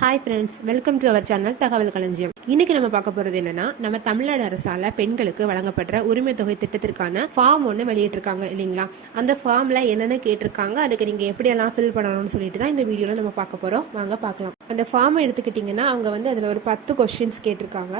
Hi friends, welcome to our channel Thagaval Kalanjiyam. இன்னைக்கு நம்ம பார்க்க போறது என்னன்னா, நம்ம தமிழ்நாடு அரசால பெண்களுக்கு வழங்கப்படுற உரிமை தொகை திட்டத்திற்கான ஃபார்ம் ஒன்று வெளியிட்டிருக்காங்க இல்லைங்களா. அந்த ஃபார்ம்ல என்னென்ன கேட்டிருக்காங்க, அதுக்கு நீங்க எப்படி எல்லாம் ஃபில் பண்ணணும்னு சொல்லிட்டு தான் இந்த வீடியோல நம்ம பார்க்க போறோம். வாங்க பார்க்கலாம். அந்த ஃபார்மை எடுத்துக்கிட்டிங்கன்னா அவங்க அதுல ஒரு 10 கொஸ்டின்ஸ் கேட்டிருக்காங்க.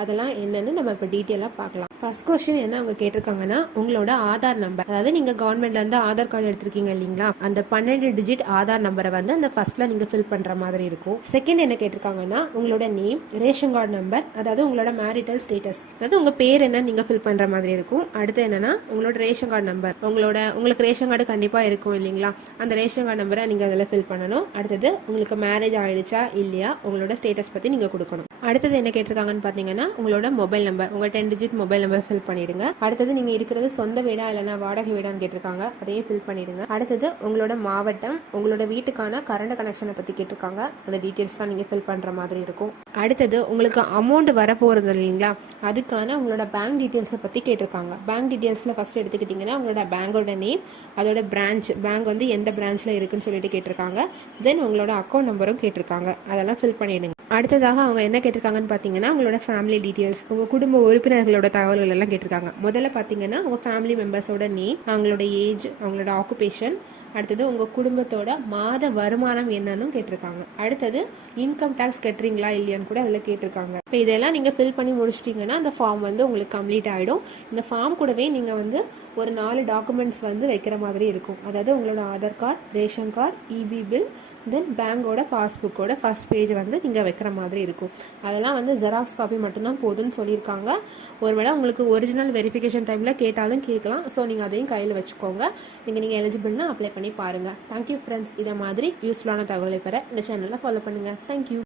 அதெல்லாம் என்னன்னு நம்ம இப்போ டீட்டெயிலாக பார்க்கலாம். ஃபர்ஸ்ட் கொஸ்டின் என்ன அவங்க கேட்டிருக்காங்கன்னா, உங்களோட ஆதார் நம்பர், அதாவது நீங்க கவர்மெண்ட்ல இருந்து ஆதார் கார்டு எடுத்திருக்கீங்க இல்லைங்களா, அந்த 12 டிஜிட் ஆதார் நம்பரை அந்த ஃபர்ஸ்ட்ல நீங்க ஃபில் பண்ற மாதிரி இருக்கும். செகண்ட் என்ன கேட்டிருக்காங்கன்னா, உங்களோட நேம், ரேஷன் கார்டு நம்பர், அதாவது உங்களோட மேரிட்டல் ஸ்டேட்டஸ், அதாவது உங்க பேர் என்ன நீங்க ஃபில் பண்ற மாதிரி இருக்கும். அடுத்து என்னன்னா, உங்களோட ரேஷன் கார்டு நம்பர், உங்களுக்கு ரேஷன் கார்டு கண்டிப்பா இருக்கும் இல்லைங்களா, அந்த ரேஷன் கார்டு நம்பரை நீங்க அதில் ஃபில் பண்ணணும். அடுத்தது உங்களுக்கு மேரேஜ் ஆயிடுச்சா இல்லையா, உங்களோட ஸ்டேட்டஸ் பத்தி நீங்க கொடுக்கணும். அடுத்தது என்ன கேட்டிருக்காங்கன்னு பாத்தீங்கன்னா, உங்களோட மொபைல் நம்பர், உங்க 10 டிஜிட் மொபைல் நம்பர் ஃபில் பண்ணிடுங்க. அடுத்தது நீங்க இருக்கிறது சொந்த வீடா இல்லைன்னா வாடகை வீடான்னு கேட்டிருக்காங்க, அதையே ஃபில் பண்ணிடுங்க. அடுத்தது உங்களோட மாவட்டம், உங்களோட வீட்டுக்கான கரண்ட் கனெக்ஷனை பத்தி கேட்டிருக்காங்க, அந்த டீட்டெயில்ஸ் தான் நீங்க ஃபில் பண்ற மாதிரி இருக்கும். அடுத்தது உங்களுக்கு அமௌண்ட் வரப்போறது இல்லைங்களா, அதுக்கான உங்களோட பேங்க் டீட்டெயில்ஸை பத்தி கேட்டிருக்காங்க. பேங்க் டீட்டெயில்ஸ்ல ஃபர்ஸ்ட் எடுத்துக்கிட்டீங்கன்னா உங்களோட பேங்கோட நேம், அதோட பிரான்ச், பேங்க் எந்த பிரான்ச்ல இருக்குன்னு சொல்லிட்டு கேட்டிருக்காங்க. தென் உங்களோட அக்கௌண்ட் நம்பரும் கேட்டிருக்காங்க, அதெல்லாம் ஃபில் பண்ணிடுங்க. அடுத்ததாக அவங்க என்ன கேட்டிருக்காங்கன்னு பார்த்தீங்கன்னா, உங்களோட ஃபேமிலி டீட்டெயில்ஸ், உங்கள் குடும்ப உறுப்பினர்களோட தகவல்கள் எல்லாம் கேட்டிருக்காங்க. முதல்ல பார்த்தீங்கன்னா உங்கள் ஃபேமிலி மெம்பர்ஸோட நேம், அவங்களோட ஏஜ், அவங்களோட ஆக்குபேஷன், அடுத்தது உங்கள் குடும்பத்தோட மாத வருமானம் என்னன்னு கேட்டிருக்காங்க. அடுத்தது இன்கம் டேக்ஸ் கட்டுறீங்களா இல்லையான்னு கூட அதில் கேட்டிருக்காங்க. இப்போ இதெல்லாம் நீங்கள் ஃபில் பண்ணி முடிச்சிட்டிங்கன்னா அந்த ஃபார்ம் உங்களுக்கு கம்ப்ளீட் ஆகிடும். இந்த ஃபார்ம் கூடவே நீங்கள் ஒரு 4 டாக்குமெண்ட்ஸ் வைக்கிற மாதிரி இருக்கும். அதாவது உங்களோட Aadhaar card, ration card, EB bill, then பேங்கோட பாஸ்புக்கோட ஃபர்ஸ்ட் பேஜ் நீங்கள் வைக்கிற மாதிரி இருக்கும். அதெல்லாம் ஜெராக்ஸ் காப்பி மட்டும்தான் போதும்னு சொல்லியிருக்காங்க. ஒருவேளை உங்களுக்கு ஒரிஜினல் வெரிஃபிகேஷன் டைமில் கேட்டாலும் கேட்கலாம். ஸோ நீங்கள் அதையும் கையில் வச்சுக்கோங்க. நீங்கள் எலிஜிபிள்னா அப்ளை பண்ணி பாருங்கள். Thank you friends. இதை மாதிரி யூஸ்ஃபுல்லான தகவலை பெற இந்த சேனலில் ஃபாலோ பண்ணுங்கள். தேங்க்யூ.